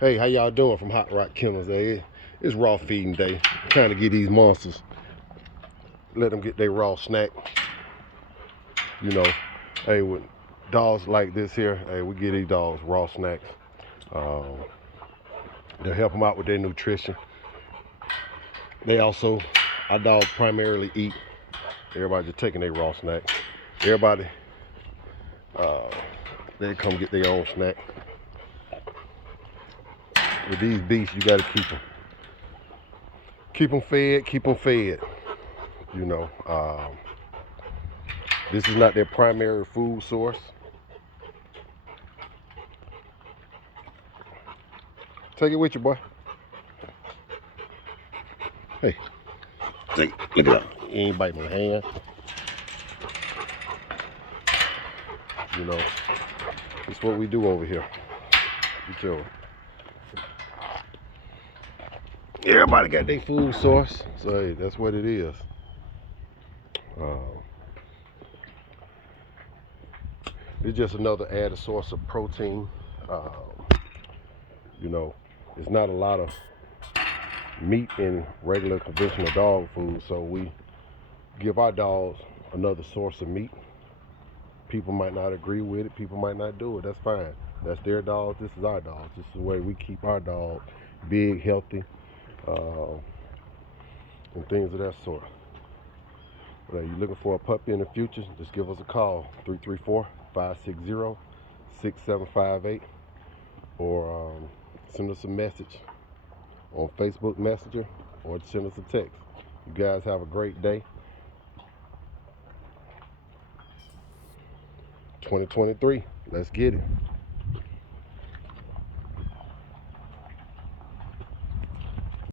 Hey, how y'all doing from Hotrotts Kennels? Hey, it's raw feeding day. Trying to get these monsters, let them get their raw snack. You know, hey, with dogs like this here, hey, we give these dogs raw snacks. They'll help them out with their nutrition. Our dogs primarily eat. Everybody just taking their raw snacks. Everybody, they come get their own snack. With these beasts, you gotta keep them fed. You know, this is not their primary food source. Take it with you, boy. Hey, look at that. He ain't biting my hand. You know, it's what we do over here. Be chilling. Everybody got their food source, so hey, that's what it is. It's just another added source of protein. You know, it's not a lot of meat in regular conventional dog food, so we give our dogs another source of meat. People might not agree with it, people might not do it. That's fine. That's their dog, this is our dog. This is the way we keep our dog big, healthy, and things of that sort. But if you're looking for a puppy in the future, just give us a call, 334-560-6758, or send us a message on Facebook Messenger, or send us a text. You guys have a great day. 2023, let's get it.